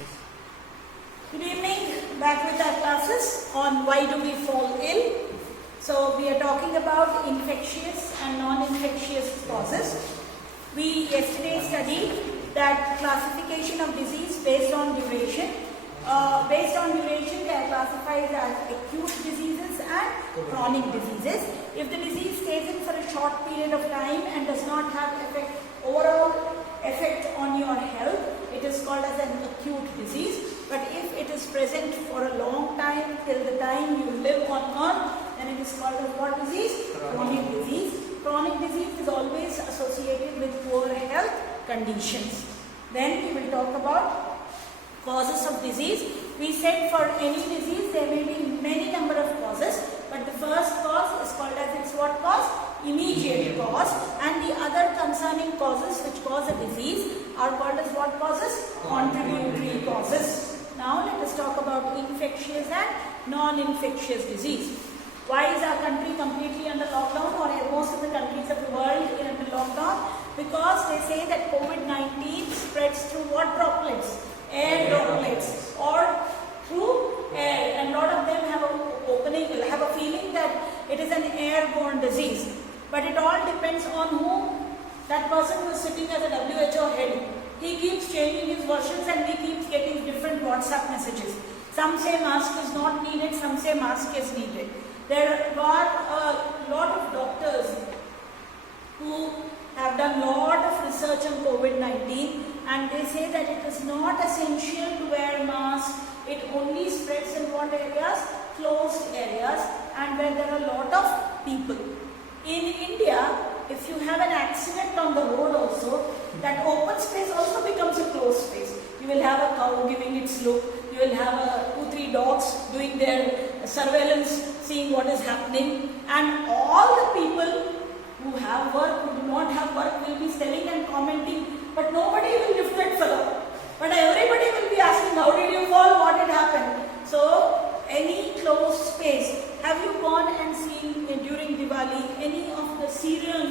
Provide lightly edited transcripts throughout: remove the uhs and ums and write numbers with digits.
Good evening, back with our classes on why do we fall ill. So we are talking about infectious and non-infectious causes. We yesterday studied that classification of disease based on duration. Based on duration, they are classified as acute diseases and chronic diseases. If the disease stays in for a short period of time and does not have overall effect on your health, it is called as an acute disease. But if it is present for a long time, till the time you live on earth, then it is called as what disease? Chronic disease. Chronic disease is always associated with poor health conditions. Then we will talk about causes of disease. We said for any disease there may be many number of causes, but the first cause is called as its what cause? Immediate cause, and the other concerning causes which cause a disease are called as what causes? Contributory causes. Now let us talk about infectious and non-infectious disease. Why is our country completely under lockdown, or most of the countries of the world are under lockdown? Because they say that COVID-19 spreads through what droplets? Air droplets, or through air, and a lot of them have a feeling that it is an airborne disease. But it all depends on whom that person who is sitting as a WHO head. He keeps changing his versions and he keeps getting different WhatsApp messages. Some say mask is not needed, some say mask is needed. There are a lot of doctors who have done a lot of research on COVID-19, and they say that it is not essential to wear mask. It only spreads in what areas? Closed areas, and where there are a lot of people. In India, if you have an accident on the road also, that open space also becomes a closed space. You will have a cow giving its look, you will have 2-3 dogs doing their surveillance, seeing what is happening, and all the people who have work, who do not have work, will be selling and commenting, but nobody will lift that fellow. But everybody will be asking, how did you fall, what did happen? So, any closed space, have you gone and seen during Diwali any of the serial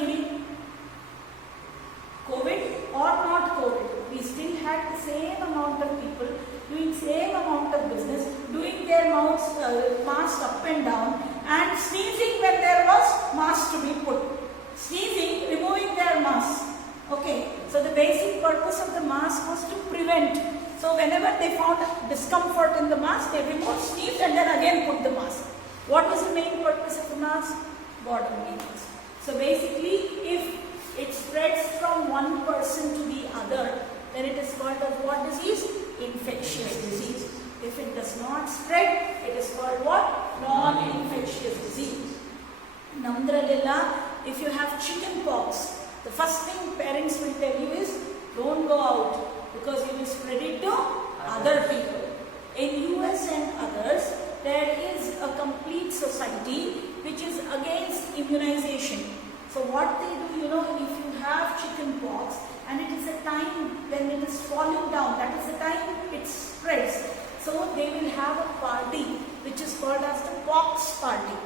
COVID or not COVID? We still had the same amount of people doing same amount of business, doing their mask up and down, and sneezing when there was mask to be put. Sneezing, removing their mask. Okay, so the basic purpose of the mask was to prevent. So whenever they found discomfort in the mask, they removed, sneezed, and then again put the mask. What was the main purpose of the mask? Bodily mask. So basically, if it spreads from one person to the other, then it is called as what disease? Infectious disease. If it does not spread, it is called what? Non-infectious disease. Namdralilla, if you have chicken pox, the first thing parents will tell you is, don't go out, because you will spread it to other people. In US and others, there is a complete society which is against immunization. So what they do, if you have chicken pox and it is a time when it is falling down, that is the time it spreads. So they will have a party which is called as the pox party.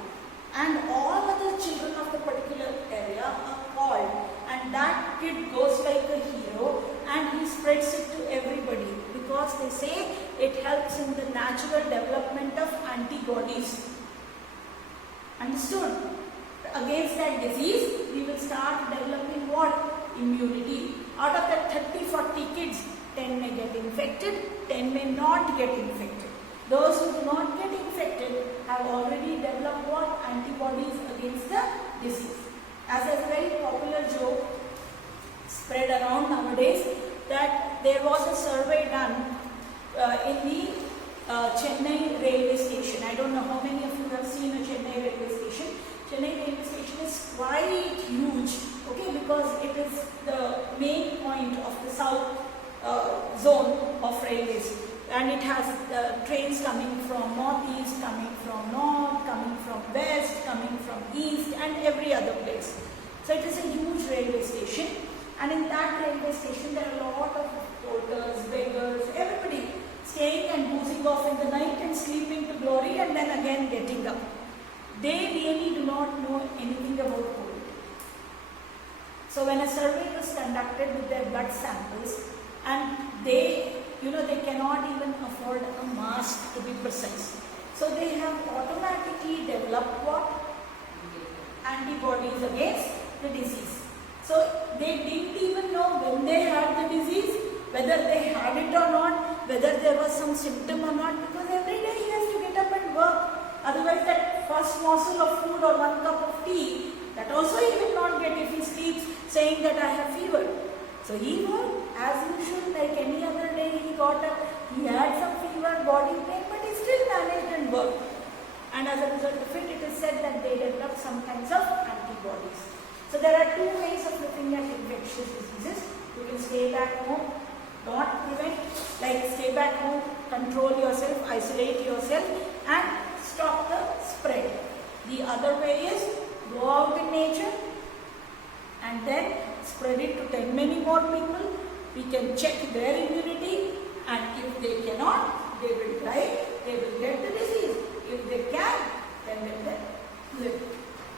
And all other children of the particular area are called, and that kid goes like a hero and he spreads it to everybody, because they say it helps in the natural development of antibodies. Understood? Against that disease, we will start developing what? Immunity. Out of that 30-40 kids, 10 may get infected, 10 may not get infected. Those who do not get infected have already developed what? Antibodies against the disease. As a very popular joke spread around nowadays, that there was a survey done in the Chennai railway station. I don't know how many of you have seen a Chennai railway station. Chennai railway station is quite huge, okay, because it is the main point of the south zone of railways. And it has trains coming from northeast, coming from north, coming from west, coming from east, and every other place. So it is a huge railway station, and in that railway station there are a lot of porters, beggars, everybody staying and boozing off in the night and sleeping to glory, and then again getting up. They really do not know anything about COVID. So when a survey was conducted with their blood samples, and they cannot cannot even afford a mask, to be precise. So they have automatically developed what? Antibodies against the disease. So they didn't even know when they had the disease, whether they had it or not, whether there was some symptom or not, because every day he has to get up and work. Otherwise that first morsel of food or 1 cup of tea, that also he will not get if he sleeps saying that I have fever. So he worked as usual, like any other day. He got up, he had some fever, body pain, but he still managed and worked. And as a result of it, it is said that they developed some kinds of antibodies. So there are 2 ways of looking at infectious diseases. You can stay back home, not prevent, like stay back home, control yourself, isolate yourself and stop the spread. The other way is go out in nature and then spread it to 10 many more people. We can check their immunity, and if they cannot, they will die, they will get the disease. If they can, then they will live.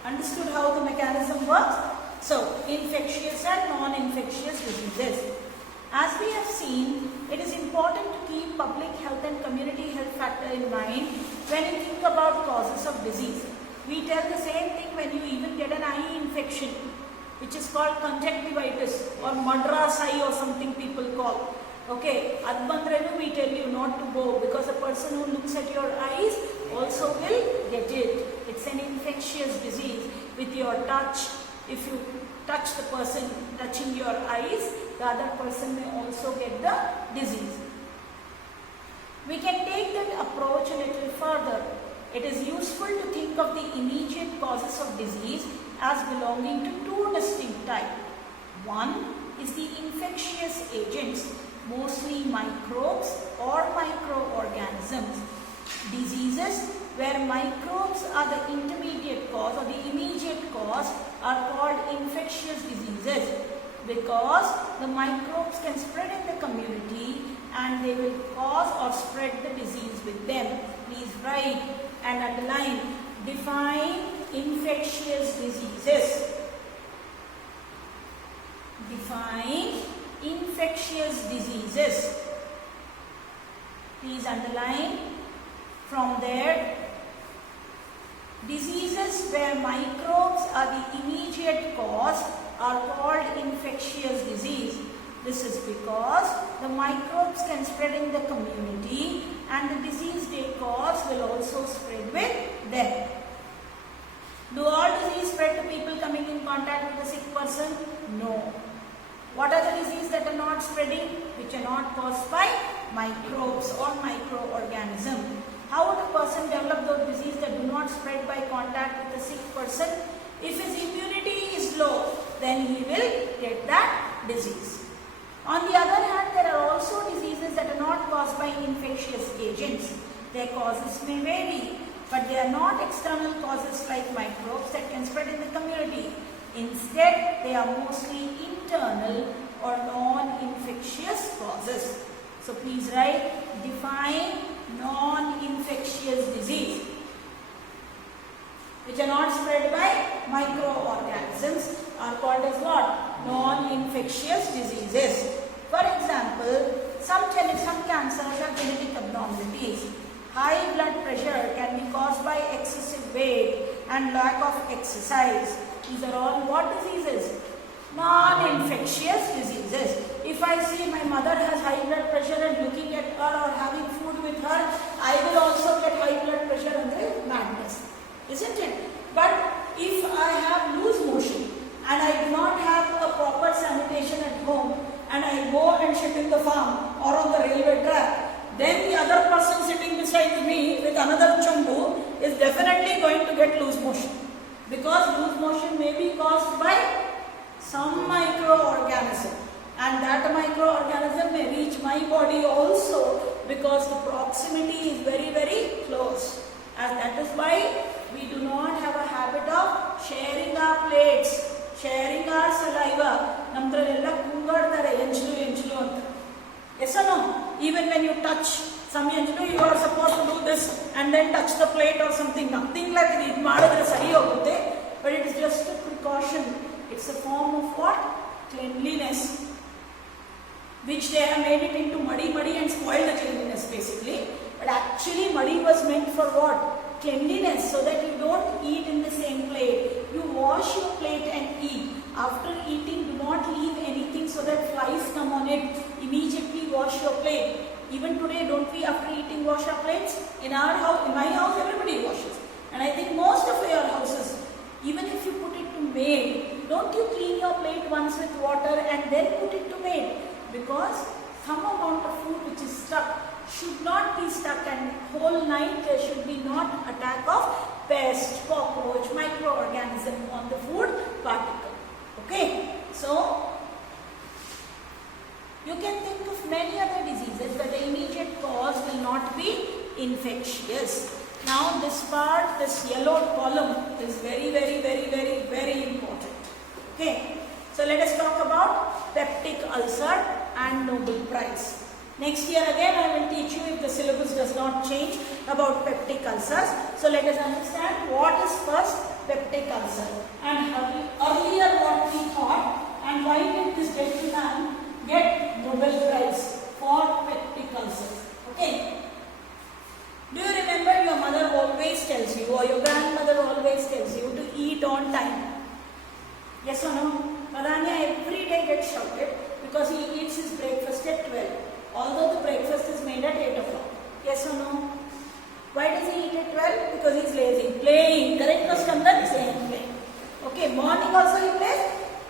Understood how the mechanism works? So, infectious and non-infectious diseases. As we have seen, it is important to keep public health and community health factor in mind when you think about causes of disease. We tell the same thing when you even get an eye infection, which is called conjunctivitis or madras eye or something people call. Okay, Adbandrenu we tell you not to go, because the person who looks at your eyes also will get it. It's an infectious disease. With your touch, if you touch the person touching your eyes, the other person may also get the disease. We can take that approach a little further. It is useful to think of the immediate causes of disease as belonging to 2 distinct types. One is the infectious agents, mostly microbes or microorganisms. Diseases where microbes are the intermediate cause or the immediate cause are called infectious diseases, because the microbes can spread in the community and they will cause or spread the disease with them. Please write and underline. Define infectious diseases. Define infectious diseases. Please underline. From there, diseases where microbes are the immediate cause are called infectious disease. This is because the microbes can spread in the community and the disease they cause will also spread with them. Do all disease spread to people coming in contact with a sick person? No. What are the diseases that are not spreading? Which are not caused by microbes or microorganisms. How would a person develop those diseases that do not spread by contact with a sick person? If his immunity is low, then he will get that disease. On the other hand, there are also diseases that are not caused by infectious agents. Their causes may vary, but they are not external causes like microbes that can spread in the community. Instead, they are mostly internal or non-infectious causes. So please write, define non-infectious disease, which are not spread by microorganisms, are called as what? Non-infectious diseases. For example, some cancers have genetic abnormalities. High blood pressure can be caused by excessive weight and lack of exercise. These are all what diseases? Non-infectious diseases. If I see my mother has high blood pressure and looking at her or having food with her, I will also get high blood pressure and the madness. Isn't it? But if I have loose motion and I do not have a proper sanitation at home and I go and shit in the farm or on the railway track, then the other person sitting beside me with another chumbu is definitely going to get loose motion. Because loose motion may be caused by some microorganism, and that microorganism may reach my body also because the proximity is very, very close. And that is why we do not have a habit of sharing our plates, sharing our saliva. Yes or no? Even when you touch some yanjulu, you are supposed to do this and then touch the plate or something. Nothing like it. But it is just a precaution. It's a form of what? Cleanliness. Which they have made it into muddy and spoiled the children. cleanliness so that you don't eat in the same plate. You wash your plate and eat. After eating, do not leave anything so that flies come on it. Immediately wash your plate. Even today, don't we after eating wash our plates? In our house, in my house, everybody washes. And I think most of your houses, even if you put it to maid, don't you clean your plate once with water and then put it to maid? Because some amount of food which is stuck should not be stuck, and whole night there should be not attack of pest, cockroach, microorganism on the food particle. Okay, so you can think of many other diseases, but the immediate cause will not be infectious. Now this part, this yellow column is very important. Okay, so let us talk about peptic ulcer and Nobel Prize. Next year again I will teach you, if the syllabus does not change, about peptic ulcers. So let us understand what is first peptic ulcer. And earlier what we thought, and why did this gentleman get Nobel Prize for peptic ulcers? Okay. Do you remember your mother always tells you, or your grandmother always tells you to eat on time? Yes or no? Pradanya every day gets shouted because he eats his breakfast at 12. Although the breakfast is made at 8 o'clock. Yes or no? Why does he eat at 12? Because he is lazy. Playing. Correct, no Skandan? Playing. Okay, morning also he plays,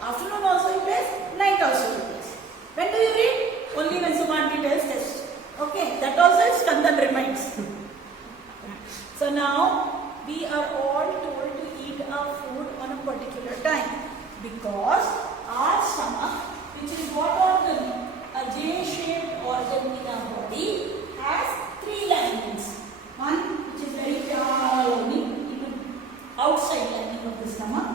afternoon also he plays, night also he plays. When do you read? Only when Sumanti tells test. Okay, that also Skandan reminds. So now, we are all told to eat our food on a particular time. Because our stomach, which is what organ? A J-shaped organ in our body, has 3 linings. One which is very lining, outside lining of the stomach.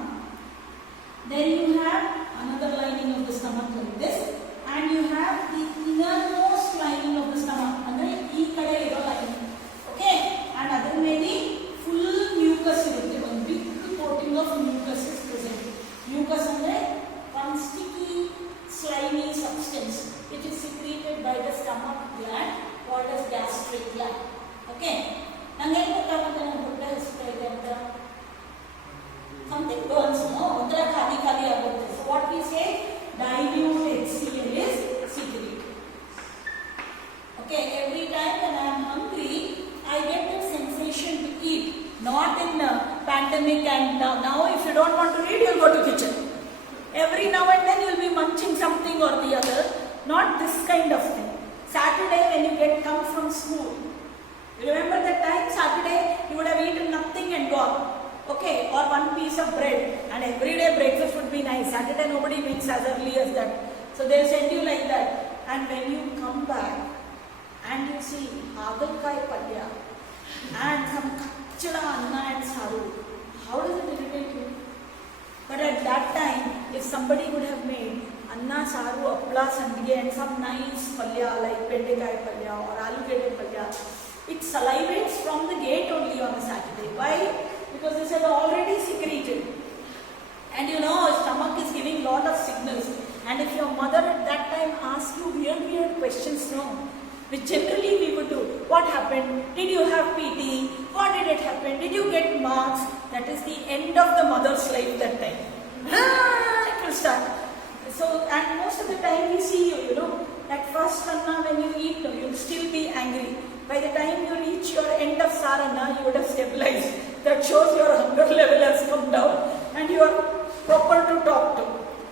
Then you have another lining of the stomach like this, and you have the innermost lining of the stomach, and then E kade iro lining. Okay, and other maybe full mucus irutte, one big coating of mucus is present. Mucus andre one sticky, slimy substance which is secreted by the stomach gland called as gastric gland. Okay. Something burns, no? So what we say, dilute HCl is secreted. Okay, every time when I am hungry, I get that sensation to eat. Not in pandemic and now if you don't want to eat, you'll go to kitchen. Every now and then you'll be munching something or the other. Not this kind of thing. Saturday when you come from school, you remember that time? Saturday you would have eaten nothing and gone. Okay, or one piece of bread, and every day breakfast would be nice. Saturday nobody makes as early as that. So they'll send you like that. And when you come back and you see hagalkai padya and some kachada anna and saru, how does it irritate you? But at that time, if somebody would have made anna, saru, appla, sandige and some nice palya like bendekai palya or alugede palya, it salivates from the gate only on a Saturday. Why? Because this has already secreted. And you know, stomach is giving lot of signals. And if your mother at that time asks you weird questions, no, which generally we would do. What happened? Did you have PT? What did it happen? Did you get marks? That is the end of the mother's life that time. It will start. So, and most of the time we see you know, at first Anna when you eat, you'll still be angry. By the time you reach your end of Sarana, you would have stabilized. That shows your hunger level has come down and you are proper to talk to.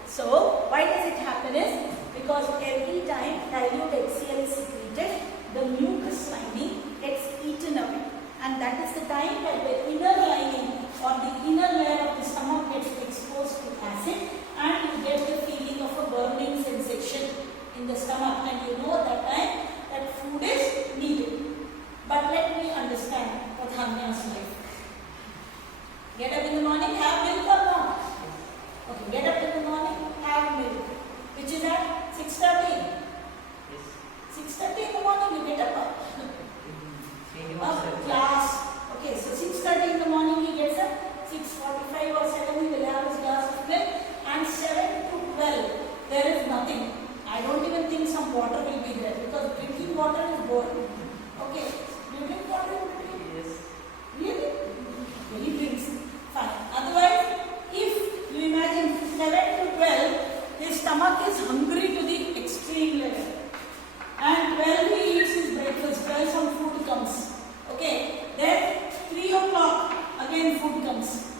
So, why does it happen is, because every time dilute HCl is secreted, the mucus lining gets eaten away. And that is the time that the inner lining or the inner layer of the stomach gets exposed to acid, and you get the feeling of a burning sensation in the stomach, and you know that time that food is needed. But let me understand Pradhanya's life. Get up in the morning, have milk or not? Okay, get up in the morning, have milk. Which is at 6:30. Yes. 6:30 in the morning you get up. Class. Okay, so 6:30 in the morning he gets up. 6:45 or 7 he will have his glass of milk, and 7 to 12 there is nothing. I don't even think some water will be there because drinking water is boring. Okay, do you drink water in between? Yes. Really? stomach is hungry to the extreme level. And 12 he eats his breakfast, 12 some food comes. Okay, then 3 o'clock again food comes.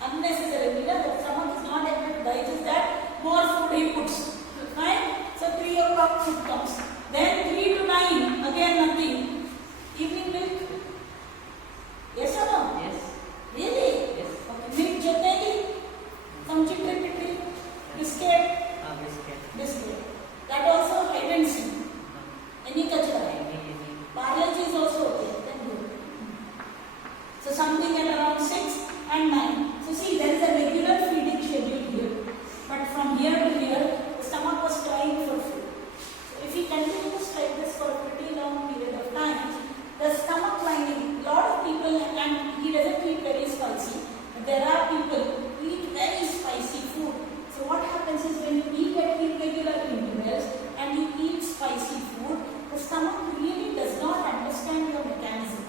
Unnecessarily, the stomach is not able to digest that, more food he puts. Fine? So 3 o'clock food comes. Then 3 to 9, again nothing. Evening milk. Yes or no? Yes. Really? Yes. Okay. Milk jotegi? Some chitri, biscuit. Biscuit. Biscuit. That also hide and seek. Any kachara? Parle is also okay. Then good. So something at around 6 and 9. So see, there is a regular feeding schedule here. But from here to here, the stomach was crying for food. So if he continues like this for a pretty long period of time, the stomach lining, lot of people, and he doesn't eat very spicy, but there are people who eat very spicy food. So what happens is when you eat at irregular intervals and you eat spicy food, the stomach really does not understand your mechanism.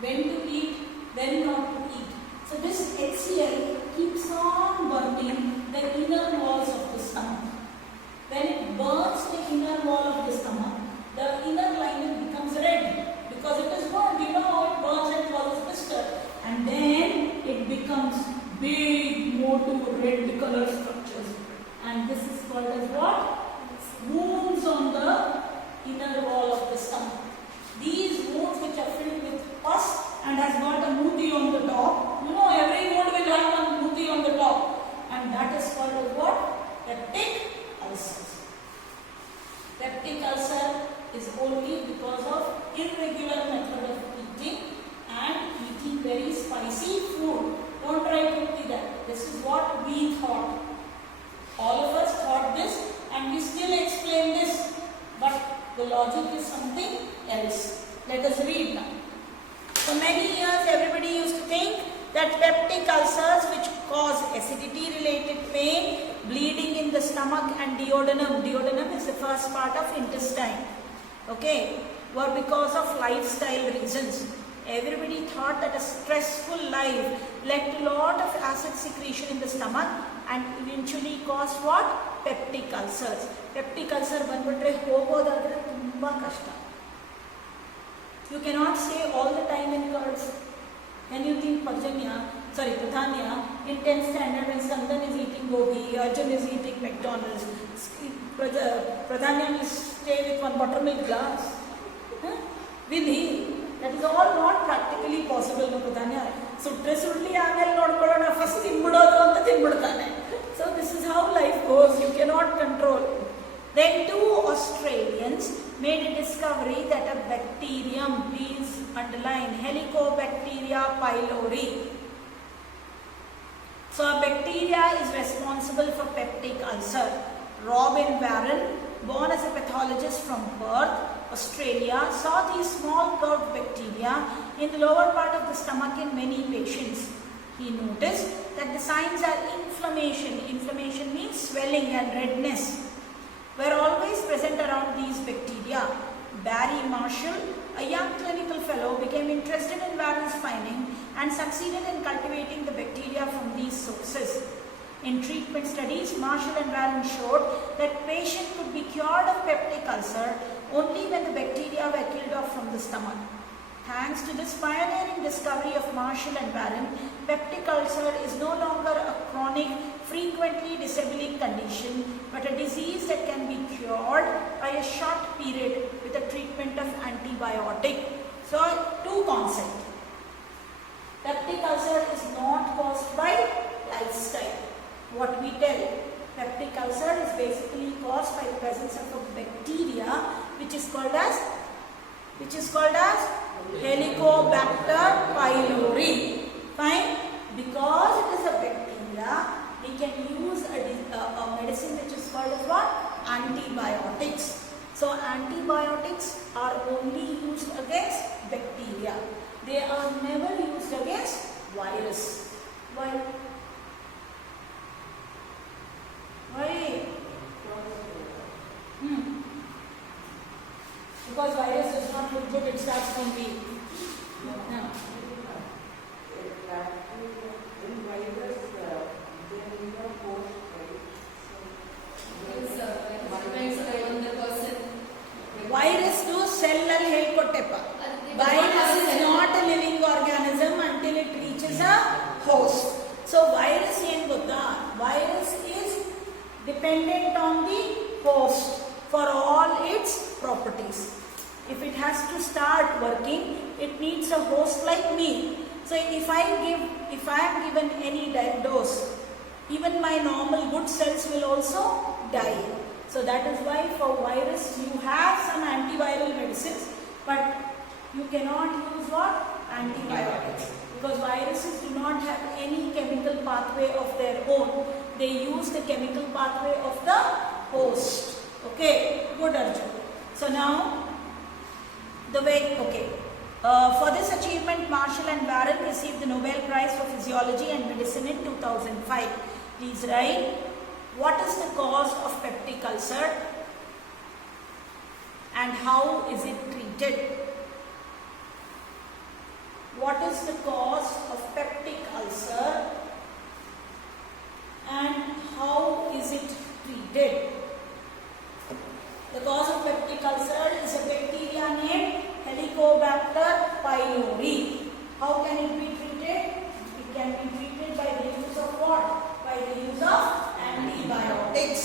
When to eat, when not to eat. So this HCl keeps on burning the inner walls of the stomach. When it burns the inner wall of the stomach, the inner lining becomes red because it is burned. You know how it burns and causes blister. And then it becomes big, motu, red color structures. And this is called as what? Wounds on the inner wall of the stomach. These wounds which are filled with pus and has got a mooti on the top. You know, every wound will have a mooti on the top. And that is called as what? Peptic ulcers. Peptic ulcer is only because of irregular method of eating and eating very spicy food. Don't try to do that. This is what we thought. All of us thought this and we still explain this. But the logic is something else. Let us read now. For many years, everybody used to think that peptic ulcers, which cause acidity-related pain, bleeding in the stomach and duodenum. Duodenum is the first part of intestine. Okay, were because of lifestyle reasons. Everybody thought that a stressful life led to a lot of acid secretion in the stomach and eventually caused what? Peptic ulcers. Peptic ulcer ಬಂದ್ಬಿಟ್ರೆ ಹೋಗೋದಾದ್ರೆ ತುಂಬಾ ಕಷ್ಟ. You cannot stay all the time in curds. Can you think Pradhanya in 10th standard when Sandan is eating gobi, Arjun is eating McDonald's, Pradhanya will stay with one buttermilk glass? Huh? Will he? That is all not practically possible, no Pradhanya. Sudli ಆಮೇಲೆ ನೋಡ್ಕೊಳ್ಳೋಣ first ತಿನ್ಬಿಡೋದು ಅಂತ ತಿನ್ಬಿಡ್ತಾನೆ. So this is how life goes. You cannot control. Then 2 Australians made a discovery that a bacterium, please underline, Helicobacteria pylori. So a bacteria is responsible for peptic ulcer. Robin Warren, born as a pathologist from Perth, Australia, saw these small curved bacteria in the lower part of the stomach in many patients. He noticed that the signs are inflammation. Inflammation means swelling and redness were always present around these bacteria. Barry Marshall, a young clinical fellow, became interested in Warren's finding and succeeded in cultivating the bacteria from these sources. In treatment studies, Marshall and Warren showed that patient could be cured of peptic ulcer only when the bacteria were killed off from the stomach. Thanks to this pioneering discovery of Marshall and Warren, peptic ulcer is no longer a chronic, frequently disabling condition, but a disease that can be cured by a short period with a treatment of antibiotic. So, 2 concepts. Peptic ulcer is not caused by lifestyle. What we tell, peptic ulcer is basically caused by the presence of a bacteria which is called as Helicobacter pylori. Fine? Because it is a bacteria, we can use a medicine which is called as what? Antibiotics. So antibiotics are only used against bacteria. They are never used against virus. Why? Because virus does not look good, it starts from weak. No. cell al helkottepa. Virus is not a living organism until it reaches a host. So virus ಏನು ಗೊತ್ತಾ? Virus is dependent on the host for all its properties. If it has to start working, it needs a host like me. So if I am given any dose, even my normal good cells will also die. So that is why for virus you have some antiviral medicines, but you cannot use what? Antibiotics. Because viruses do not have any chemical pathway of their own. They use the chemical pathway of the host. Okay, good Arjun. So now, the way, okay. For this achievement, Marshall and Warren received the Nobel Prize for Physiology and Medicine in 2005. Please write, what is the cause of peptic ulcer and how is it treated? What is the cause of peptic ulcer and how is it treated? The cause of peptic ulcer is a bacteria named Helicobacter pylori. How can it be treated? It can be treated by the use of what? By the use of antibiotics.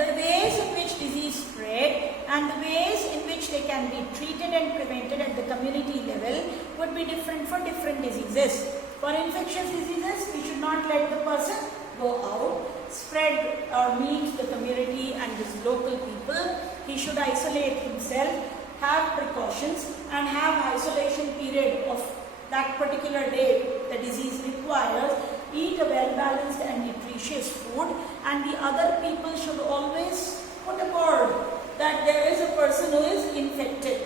The ways in which disease spread and the ways in which they can be treated and prevented at the community level would be different for different diseases. For infectious diseases, we should not let the person go out, spread or meet the community and his local people. He should isolate himself, have precautions and have isolation period of that particular day the disease requires. Eat a well-balanced and nutritious food, and the other people should always put a word that there is a person who is infected.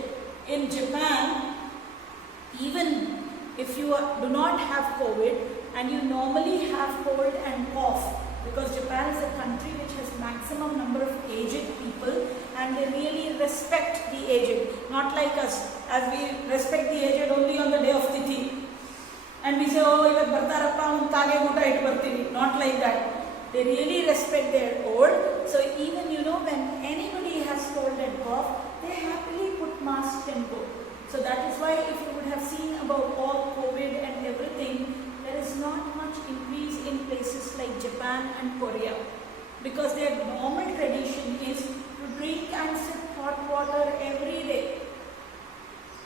In Japan, even if you do not have COVID and you normally have cold and cough, because Japan is a country which has maximum number of aged people and they really respect the aged, not like us, as we respect the aged only on the day of Tithi. And we say, oh, ivat bartarappa un tage mota it bartini. Not like that. They really respect their old. So even when anybody has cold and cough, they happily put mask and go. So that is why if you would have seen about all COVID and everything, there is not much increase in places like Japan and Korea. Because their normal tradition is to drink and sip hot water every day.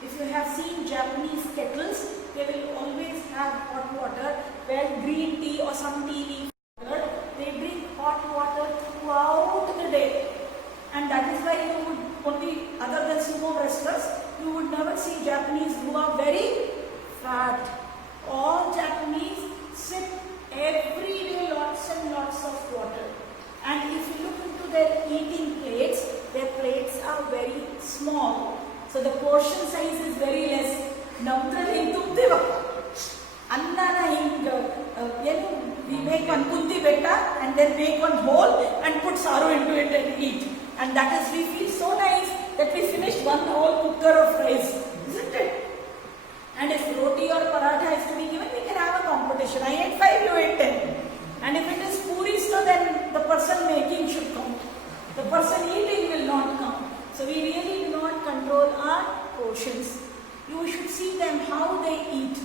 If you have seen Japanese kettles, they will always have hot water, where green tea or some tea leaf water, they drink hot water throughout the day. And that is why you would only, other than sumo wrestlers, you would never see Japanese who are very fat. All Japanese sip every day lots and lots of water. And if you look into their eating plates, their plates are very small. So the portion size is very less. Namtrali tubdevappa. Annana we make one kunti betta and then make one whole and put saru into it and eat. And that is, we feel so nice that we finished one whole cooker of rice, isn't it? And if roti or paratha is to be given, we can have a competition. I ate 5, you ate 10. And if it is puri, so then the person making should count. The person eating will not count. So we really do not control our portions. You should see them how they eat.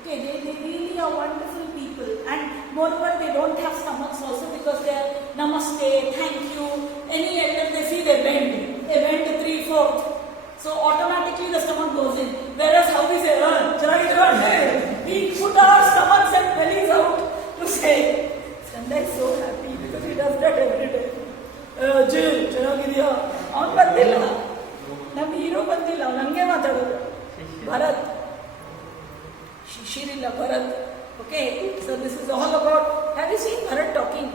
Okay, they really are wonderful people. And moreover, they don't have stomachs also because they are namaste, thank you. Any elder they see, they bend. They bend to 3/4. So automatically the stomach goes in. Whereas how we say, we put our stomachs and bellies out to say. Sandha is so happy because he does that every day. Jill, ಚೆನ್ನಾಗಿದೆಯಾ? ಅವನು ಬಂದಿಲ್ಲ. ನಮ್ಮ hero ಬಂದಿಲ್ಲ, ಅವನು ಹಂಗೆ ಮಾತಾಡೋದು. Bharat. Shirilla Bharat. Okay, so this is all about, have you seen Bharat talking?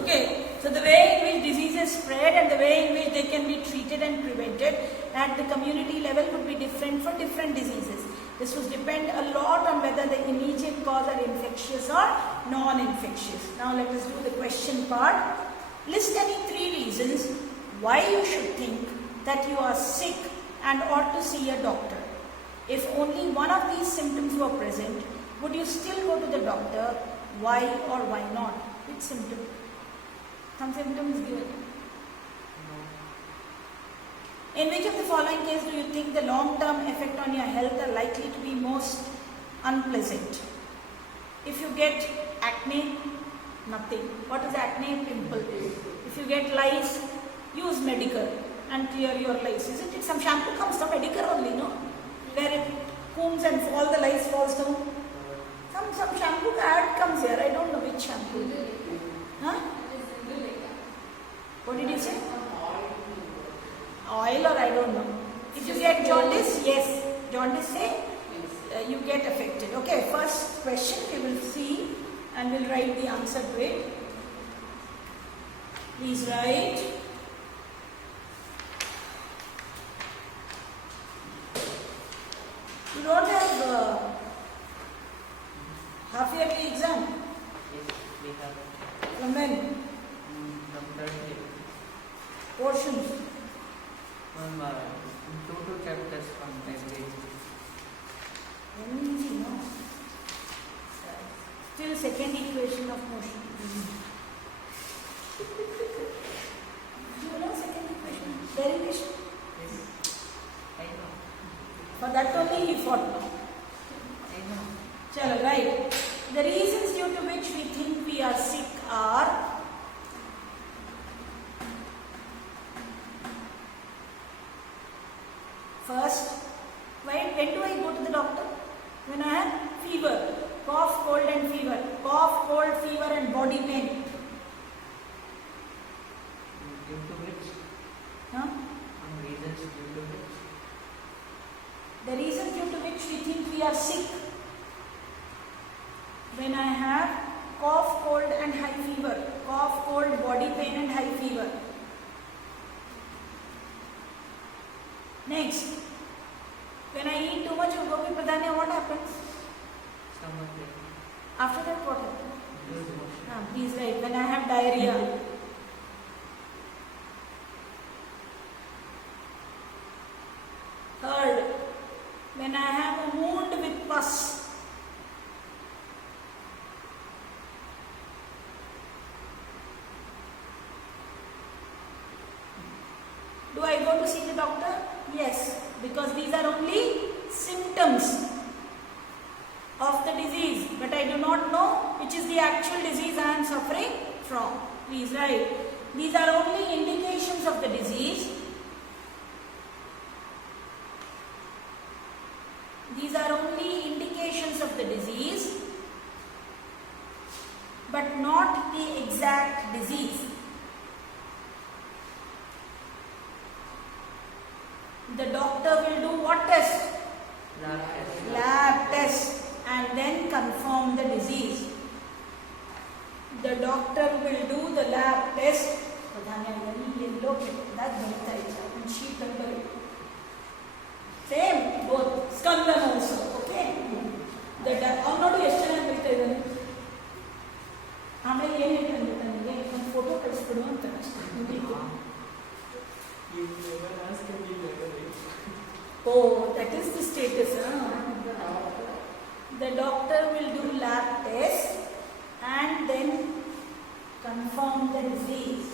Okay, so the way in which diseases spread and the way in which they can be treated and prevented at the community level would be different for different diseases. This would depend a lot on whether the immediate cause are infectious or non-infectious. Now let us do the question part. List any 3 reasons why you should think that you are sick and ought to see a doctor. If only one of these symptoms were present, would you still go to the doctor? Why or why not? Which symptom? Some symptoms given. In which of the following case do you think the long-term effect on your health are likely to be most unpleasant? If you get acne, nothing. What is acne? Pimple. If you get lice, use Medicare and clear your lice. Isn't it? Some shampoo comes from Medicare only, no? Where it combs and all the lice falls down. Some shampoo ad comes here. I don't know which shampoo. Huh? What did you say? Oil or I don't know. If you get jaundice, yes. Jaundice say you get affected. Okay, first question we will see and we'll write the answer to it. Please write. You don't have half-yearly exam? Yes, we have. From when? From third year. Portions. From 2 chapters from every. Easy, no? Still second equation of motion. You know second equation? Derivation. Yes, I know. For that only he fought now. I know. Chalo, right. The reasons due to which we think we are sick are first, when do I go to the doctor? When I have fever, cough, cold and fever, cough, cold, fever and body pain. Due to which? Huh? Reasons due to which? The reason due to which we think we are sick. When I have cough, cold and high fever, cough, cold, body pain and high fever. Next, when I eat too much of gobi pradhanya, what happens? Stomach pain. After that, what happens? Loose motion. Please write. When I have diarrhea. Third, when I have a wound with pus. Do I go to see the doctor? Yes, because these are only symptoms of the disease, but I do not know which is the actual disease I am suffering from. Please write. These are only indications of the disease. These are only indications of the disease, but not the exact disease. The doctor will do what test? Lab test. Lab test and then confirm the disease. The doctor will do the lab test. Same, both. Skandan also. Okay? Avnadu ಎಷ್ಟು ಜನ ಬರೀತಾ ಇದ್ದಾನೆ ಆಮೇಲೆ ಏನು ಹೇಳ್ತಾನೆ ನನಗೆ ಒಂದು photo ಕಳಿಸ್ಬಿಡು ಅಂತ Oh, that is the status. The doctor will do lab test and then confirm the disease.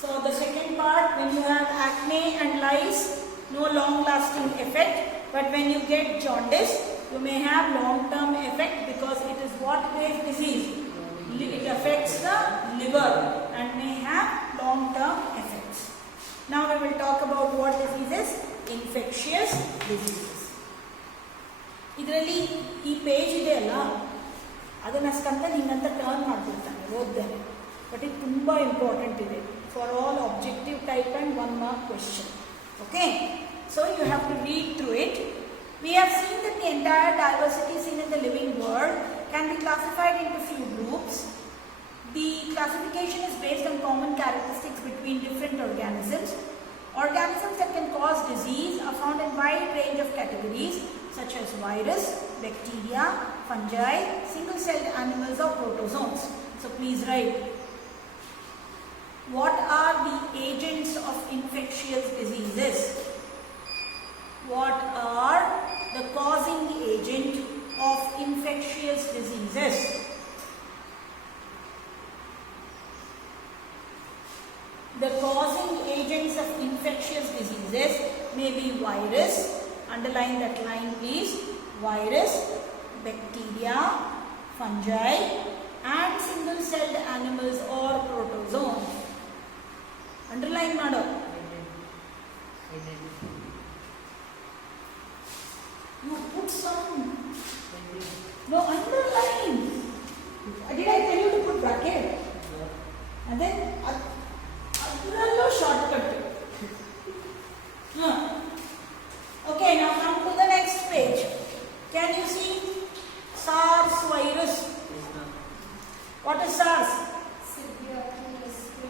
So the second part, when you have acne and lice, no long-lasting effect. But when you get jaundice, you may have long-term effect because it is what grave disease? It affects the liver and may have long-term effects. Now we will talk about what diseases? Infectious diseases. ಇದರಲ್ಲಿ ಈ page ಇದೆ ಅಲ್ಲ ಅದನ್ನು ಸ್ಕಂದ ನಿನ್ನಂತ turn ಮಾಡ್ತಿರ್ತಾನೆ ಓದ್ದೇನೆ but ಇದು ತುಂಬ important ಇದೆ for all objective type and 1 mark question. Okay, so you have to read through it. We have seen that the entire diversity seen in the living world can be classified into few groups. The classification is based on common characteristics between different organisms. Organisms that can cause disease are found in wide range of categories such as virus, bacteria, fungi, single-celled animals or protozoans. So please write. What are the agents of infectious diseases? What are the causing agent of infectious diseases? The causing agents of infectious diseases may be virus, underline that line please, virus, bacteria, fungi and single-celled animals or protozoans. Underline mado. You put some, no, underline. Did I tell you to put bracket? And then no shortcut. Okay, now come to the next page. Can you see SARS virus? What is SARS?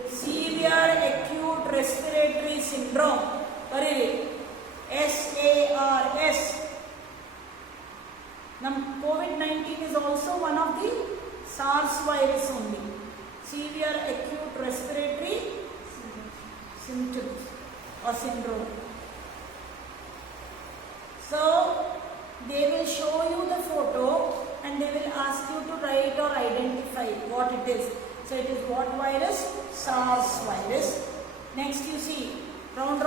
Severe acute respiratory syndrome. SARS. Now COVID-19 is also one of the SARS virus only. Severe acute respiratory symptoms or syndrome. So they will show you the photo and they will ask you to write or identify what it is. So it is what virus? SARS virus. Next you see round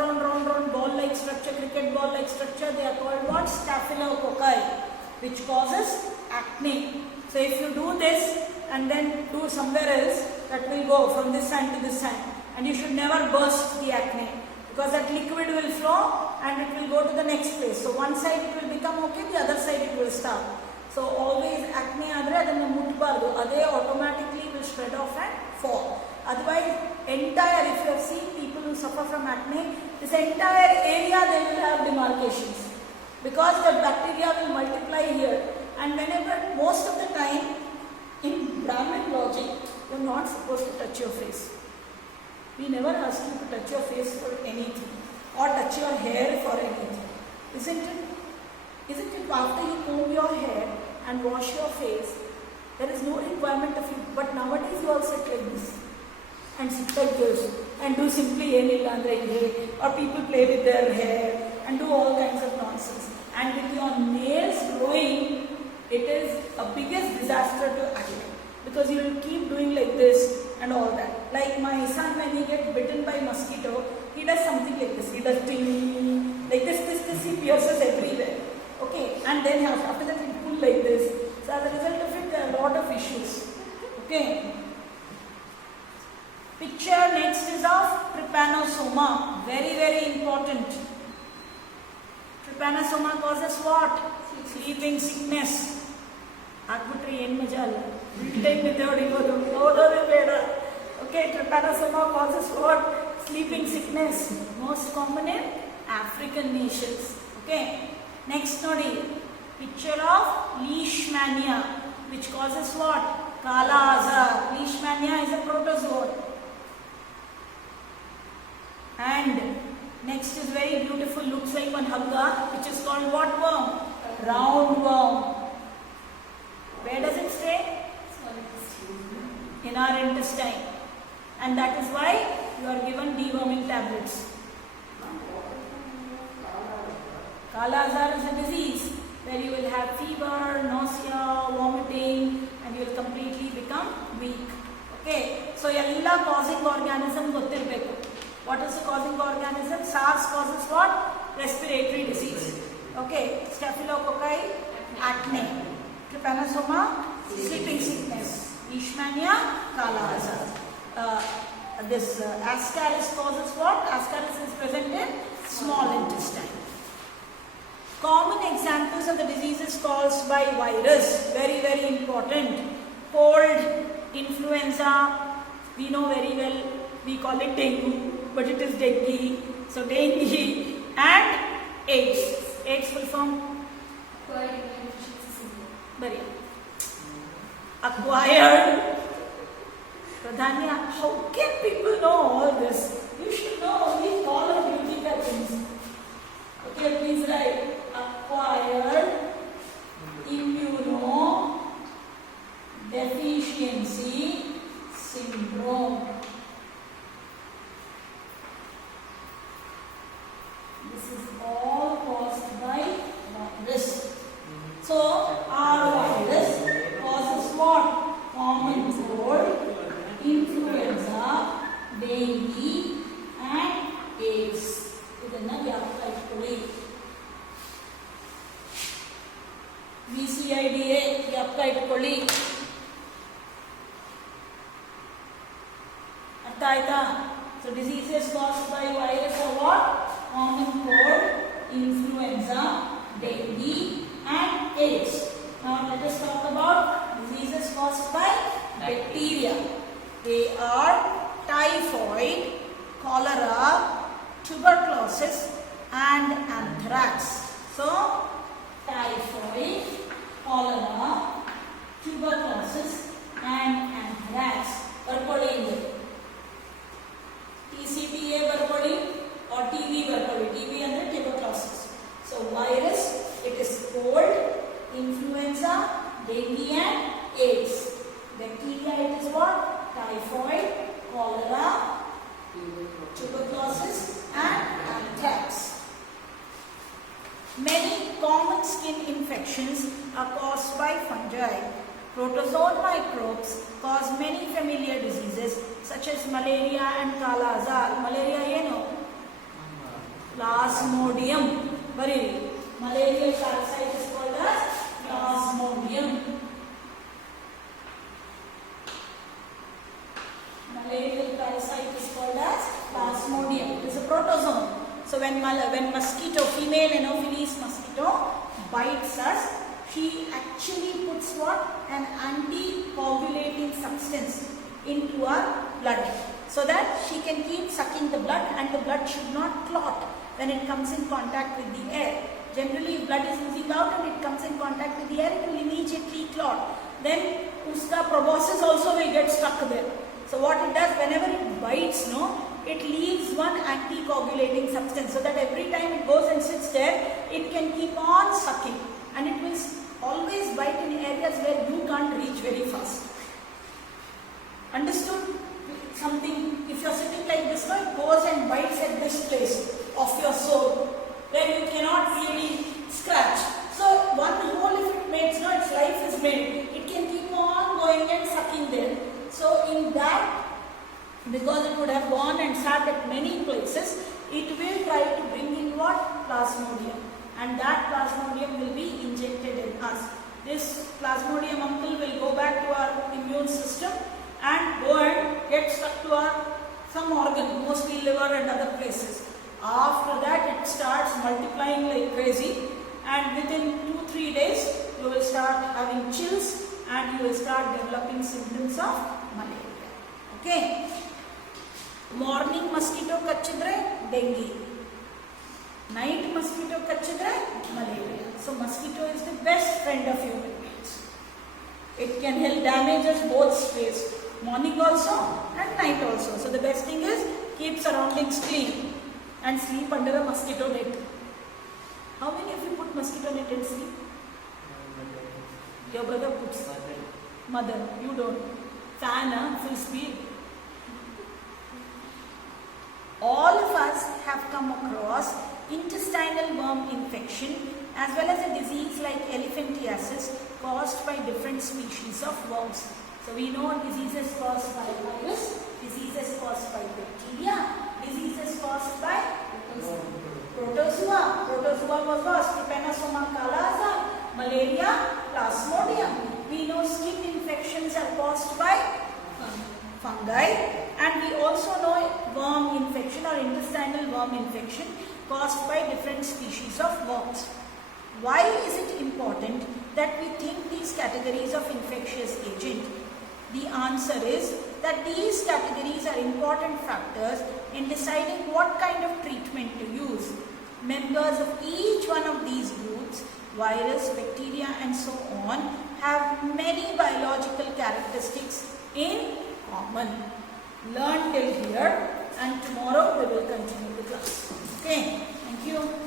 ball-like structure, cricket ball-like structure. They are called what? Staphylococci, which causes acne. So if you do this and then do somewhere else, that will go from this hand to this hand. And you should never burst the acne because that liquid will flow and it will go to the next place. So one side it will become okay, the other side it will stop. So always acne adre adanna mutbadu, ade automatically will spread off and fall. Otherwise, entire, if you have seen people who suffer from acne, this entire area they will have demarcations because the bacteria will multiply here. And whenever, most of the time, in Brahmin logic, you are not supposed to touch your face. We never ask you to touch your face for anything or touch your hair for anything. Isn't it? Isn't it after you comb your hair and wash your face, there is no requirement of you. But nowadays you all sit like this and sit like this and do simply or people play with their hair and do all kinds of nonsense. And with your nails growing, it is a biggest disaster to acne because you will keep doing like this and all that. Like my son, when he gets bitten by mosquito, he does something like this. He does ting, like this, he pierces everywhere. Okay, and then after that he pull like this. So as a result of it, there are a lot of issues. Okay. Picture next is of trypanosoma. Very, very important. Trypanosoma causes what? Sleeping sickness. Okay, trypanosoma causes what? Sleeping sickness. Most common in African nations. Okay. Next nodi. Picture of leishmania, which causes what? Kala azar. Leishmania is a protozoa. And next is very beautiful, looks like one hagga, which is called what worm? Roundworm. Where does it stay? In our intestine. And that is why you are given deworming tablets. Kala azar is a disease where you will have fever, nausea, vomiting, and you will completely become weak. Okay, so yalla causing organism gottirbeku. What is the causing organism? SARS causes what? Respiratory disease. Okay, staphylococci, acne. Trypanosoma, sleeping sickness. Leishmania, Kala azar. This Ascaris causes what? Ascaris is present in small intestine. Common examples of the diseases caused by virus. Very, very important. Cold, influenza, we know very well. We call it dengue, but it is dengue. So dengue and AIDS. AIDS full form? Acquired. Pradhanya, how can people know all this? You should know only all of Utica things. Okay, please write. Acquired immunodeficiency syndrome. This is all caused by virus. So, our virus causes what? Common cold, influenza, dengue, Arthaita. So diseases caused by virus are what? Common cold, influenza, dengue and AIDS. Now let us talk about diseases caused by bacteria. They are typhoid, cholera, tuberculosis and anthrax. So typhoid, cholera, tuberculosis and anthrax. Barpodi TCTA barpodi or TB barpodi. TB and tuberculosis. So virus, it is cold, influenza, dengue and AIDS. Bacteria, it is what? Typhoid, cholera, tuberculosis and anthrax. Many common skin infections are caused by fungi. Protozoan microbes cause many familiar diseases such as malaria and kala azar. Malaria ಏನು? Plasmodium. Very malarial parasite is called as Plasmodium. Malarial parasite is called as Plasmodium. It is a protozoan. So when mosquito, female Anopheles mosquito bites us, she actually puts what? An anticoagulating substance into our blood so that she can keep sucking the blood and the blood should not clot when it comes in contact with the air. Generally, if blood is oozing out and it comes in contact with the air, it will immediately clot. Then uska proboscis also will get stuck there. So what it does, whenever it bites, it leaves one anticoagulating substance so that every time it goes and sits there, it can keep on sucking and it will always bite in areas where you can't reach very fast. Understood? Something, if you're sitting like this, it goes and bites at this place of your soul where you cannot really scratch. So one hole if it makes, its life is made. It can keep on going and sucking there. So in that, because it would have gone and sat at many places, it will try to bring in what? Plasmodium. And that Plasmodium will be injected in us. This Plasmodium uncle will go back to our immune system and go and get stuck to our some organ, mostly liver and other places. After that, it starts multiplying like crazy, and within 2-3 days, you will start having chills and you will start developing symptoms of malaria. Okay? Morning mosquito kachidre dengue. Night mosquito kachidre malaria. So mosquito is the best friend of human beings. It can help damage us both ways, morning also and night also. So the best thing is keep surroundings clean and sleep under a mosquito net. How many of you put mosquito net and sleep? Your brother puts. Mother, you don't. Fan, full speed. All of us have come across intestinal worm infection as well as a disease like elephantiasis caused by different species of worms. So we know diseases caused by virus, diseases caused by bacteria, diseases caused by protozoa. Protozoa was what? Trypanosoma calaza, malaria, Plasmodium. We know skin infections are caused by fungi, and we also know worm infection or intestinal worm infection caused by different species of worms. Why is it important that we think these categories of infectious agent? The answer is that these categories are important factors in deciding what kind of treatment to use. Members of each one of these groups, virus, bacteria and so on, have many biological characteristics in common. Learn till here and tomorrow we will continue the class. Okay, thank you.